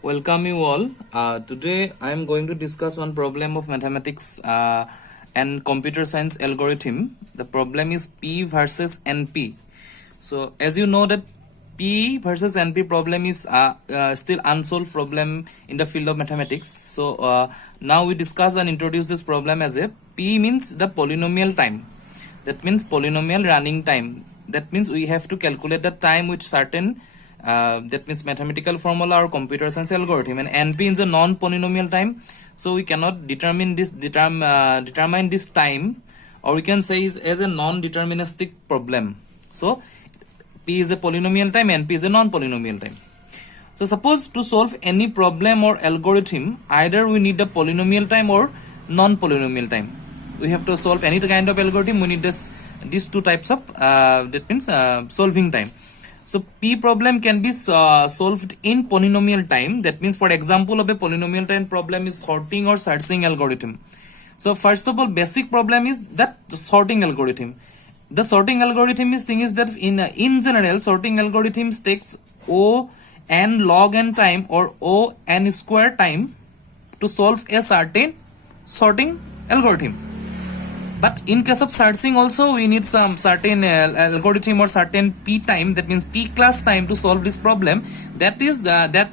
Welcome you all. Today I am going to discuss one problem of mathematics and computer science algorithm. The problem is P versus NP. So as you know that P versus NP problem is still unsolved problem in the field of mathematics. So now we discuss and introduce this problem as a P means the polynomial time. That means polynomial running time. That means we have to calculate the time with certain that means mathematical formula or computer science algorithm, and NP is a non-polynomial time, so we cannot determine this time, or we can say is as a non-deterministic problem. So P is a polynomial time, NP is a non-polynomial time. So suppose to solve any problem or algorithm, either we need the polynomial time or non-polynomial time. We have to solve any kind of algorithm, we need these two types of that means solving time. So P problem can be solved in polynomial time. That means, for example, of a polynomial time problem is sorting or searching algorithm. So first of all, basic problem is that the sorting algorithm. The sorting algorithm is that in general, sorting algorithms takes O n log n time or O n square time to solve a certain sorting algorithm. But in case of searching also, we need some certain algorithm or certain P time, that means P class time to solve this problem. That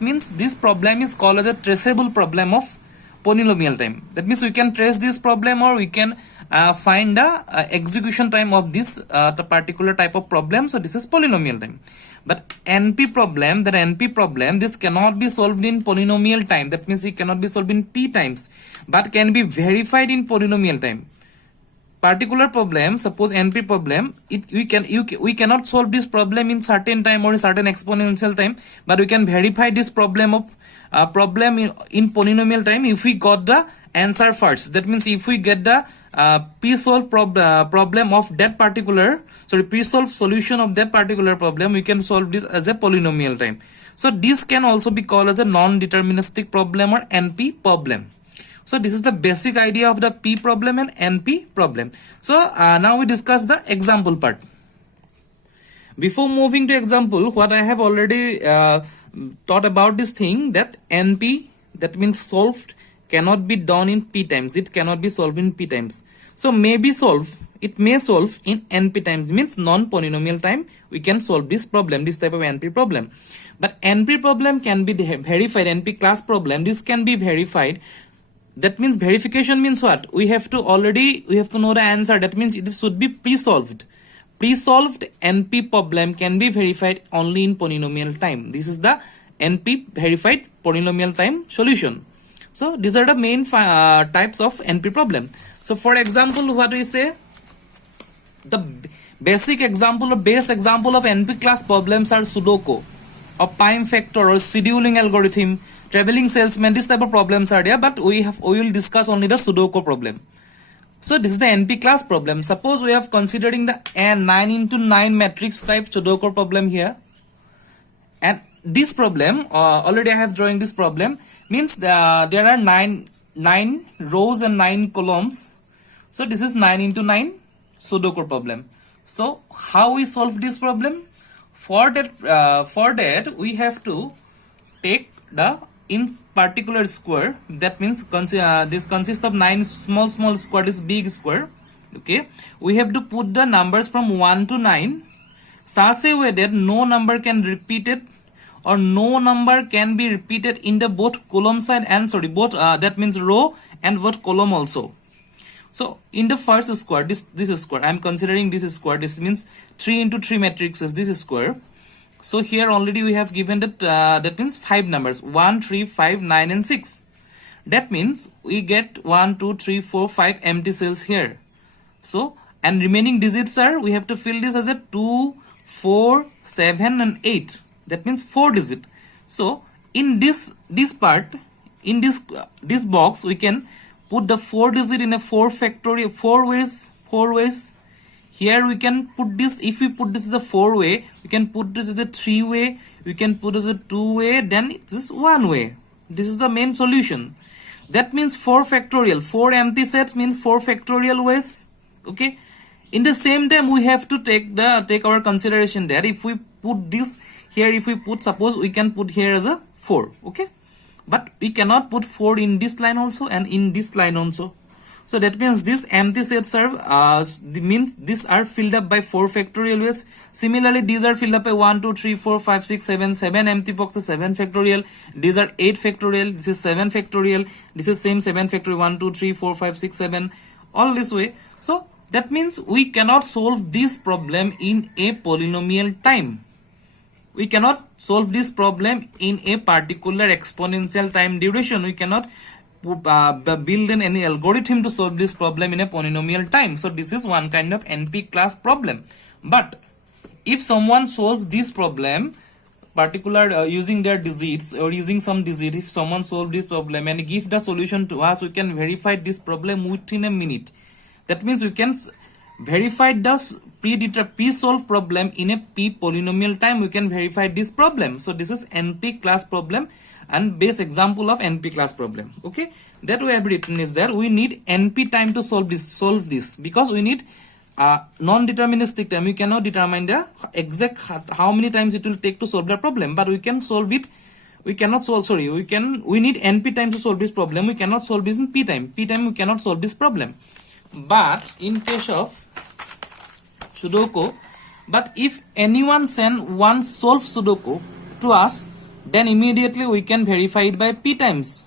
means this problem is called as a traceable problem of polynomial time. That means we can trace this problem, or we can find the execution time of this the particular type of problem. So this is polynomial time. But NP problem, this cannot be solved in polynomial time. That means it cannot be solved in P times, but can be verified in polynomial time. Particular problem, suppose NP problem, we cannot solve this problem in certain time or certain exponential time, but we can verify this problem of in polynomial time if we got the answer first. That means if we get the p-solve problem of that particular, p-solve solution of that particular problem, we can solve this as a polynomial time. So this can also be called as a non-deterministic problem or NP problem. So this is the basic idea of the P problem and NP problem. So now we discuss the example part. Before moving to example, what I have already taught about this thing, that NP, that means solved, cannot be done in P times. It cannot be solved in P times. So it may solve in NP times, means non-polynomial time. We can solve this problem, this type of NP problem. But NP problem can be verified, NP class problem, this can be verified. That means verification means what? We have to know the answer. That means it should be pre-solved. Pre-solved NP problem can be verified only in polynomial time. This is the NP verified polynomial time solution. So these are the main types of NP problem. So for example, what we say, the base example of NP class problems are Sudoku, or prime factor, or scheduling algorithm, traveling salesman. This type of problems are there, but we will discuss only the Sudoku problem. So this is the NP class problem. Suppose we have considering the 9 into 9 matrix type Sudoku problem here, and this problem already I have drawing this problem, means there are 9 rows and 9 columns. So this is 9 into 9 Sudoku problem. So how we solve this problem? For that we have to take the in particular square. That means this consists of 9 small square, this big square. Okay, we have to put the numbers from 1 to 9 such a way that no number can repeat it, or no number can be repeated in the both column side and both that means row and both column also. So in the first square, this square, I am considering this square. This means 3 into 3 matrices, this square. So here already we have given that that means 5 numbers, 1, 3, 5, 9 and 6. That means we get 1, 2, 3, 4, 5 empty cells here. So, and remaining digits are, we have to fill this as a 2, 4, 7 and 8. That means 4 digit. So in this part, in this box, we can put the 4 digit in a 4 factorial, 4 ways. Here we can put this, if we put this as a 4-way, we can put this as a 3-way, we can put as a 2-way, then it's just 1-way. This is the main solution. That means 4 factorial, 4 empty sets means 4 factorial ways. Okay. In the same time, we have to take our consideration that if we put this here, if we put, suppose we can put here as a 4. Okay. but we cannot put 4 in this line also and in this line also. So that means this empty sets are means these are filled up by 4 factorial ways. Similarly, these are filled up by 1 2 3 4 5 6 7 7 empty boxes, 7 factorial. These are 8 factorial. This is 7 factorial. This is same 7 factorial, 1 2 3 4 5 6 7, all this way. So that means we cannot solve this problem in a polynomial time. We cannot solve this problem in a particular exponential time duration. We cannot build any algorithm to solve this problem in a polynomial time. So this is one kind of NP class problem. But if someone solve this problem particular using their digits or using some digit, if someone solve this problem and give the solution to us, we can verify this problem within a minute. That means we can verify the pre-solved problem in a p polynomial time. We can verify this problem. So this is NP class problem and base example of NP class problem. Okay, that we have written is that we need NP time to solve this because we need non-deterministic time. We cannot determine the exact how many times it will take to solve the problem, but we can solve it. We cannot solve, sorry, we need NP time to solve this problem. We cannot solve this in p time. P time we cannot solve this problem. But in case of Sudoku, but if anyone send one solved Sudoku to us, then immediately we can verify it by p times.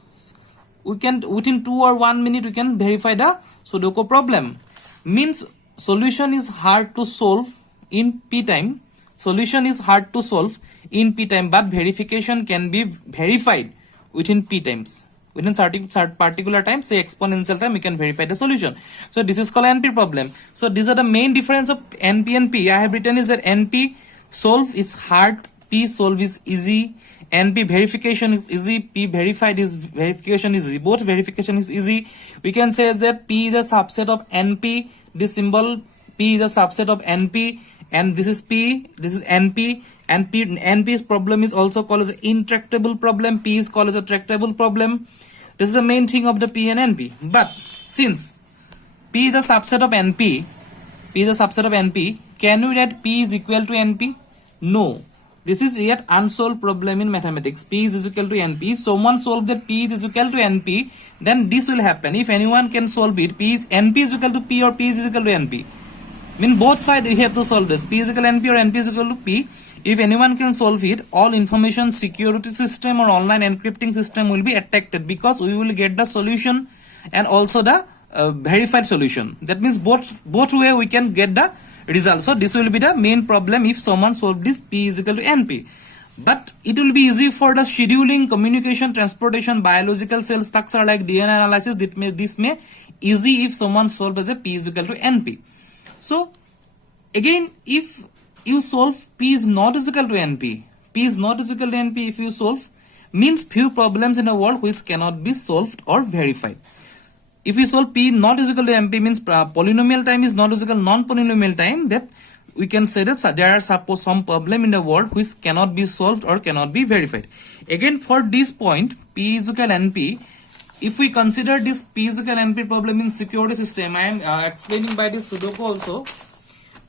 We can within 2 or 1 minute we can verify the Sudoku problem. Means solution is hard to solve in p time. Solution is hard to solve in p time, but verification can be verified within p times. Within certain particular time, say exponential time, we can verify the solution. So this is called NP problem. So these are the main difference of NP and P. I have written is that NP solve is hard, P solve is easy, NP verification is easy, P verified is verification is easy. Both verification is easy. We can say that P is a subset of NP. This symbol P is a subset of NP, and this is P, this is NP, and NP's problem is also called as an intractable problem. P is called as a tractable problem. This is the main thing of the P and NP. But since P is a subset of NP, P is a subset of NP, can we write P is equal to NP? No. This is yet unsolved problem in mathematics. P is equal to NP. If someone solve that P is equal to NP, then this will happen. If anyone can solve it, NP is equal to P or P is equal to NP. Mean both sides we have to solve this. P is equal to NP or NP is equal to P. If anyone can solve it, all information security system or online encrypting system will be attacked because we will get the solution and also the verified solution. That means both way we can get the result. So this will be the main problem if someone solve this P is equal to NP. But it will be easy for the scheduling, communication, transportation, biological cell structure like DNA analysis. This may easy if someone solve as a P is equal to NP. So again, if you solve P is not equal to NP, P is not equal to NP, if you solve, means few problems in the world which cannot be solved or verified. If we solve P not equal to NP, means polynomial time is not equal to non-polynomial time, that we can say that there are suppose some problem in the world which cannot be solved or cannot be verified. Again, for this point, P is equal to NP, if we consider this P is equal to NP problem in security system, I am explaining by this Sudoku also,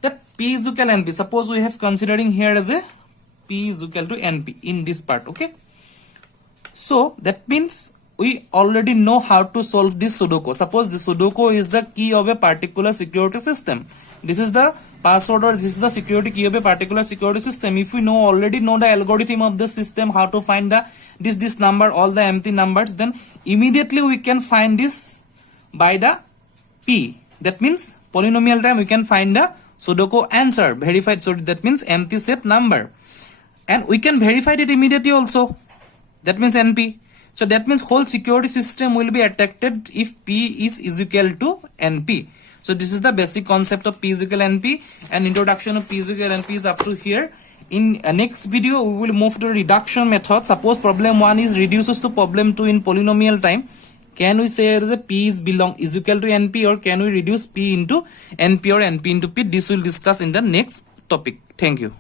that P is equal to NP. Suppose we have considering here as a P is equal to NP in this part, okay? So that means we already know how to solve this Sudoku. Suppose the Sudoku is the key of a particular security system. This is the password or this is the security key of a particular security system. If we already know the algorithm of the system, how to find the this number, all the empty numbers, then immediately we can find this by the P. That means polynomial time we can find the Sudoku answer verified. So that means empty set number, and we can verify it immediately also. That means NP. So that means whole security system will be attacked if P is equal to NP. So this is the basic concept of P is equal to NP, and introduction of P is equal to NP is up to here. In next video we will move to reduction method. Suppose problem 1 is reduces to problem 2 in polynomial time. Can we say as a P is equal to NP, or can we reduce P into NP or NP into P? This will discuss in the next topic. Thank you.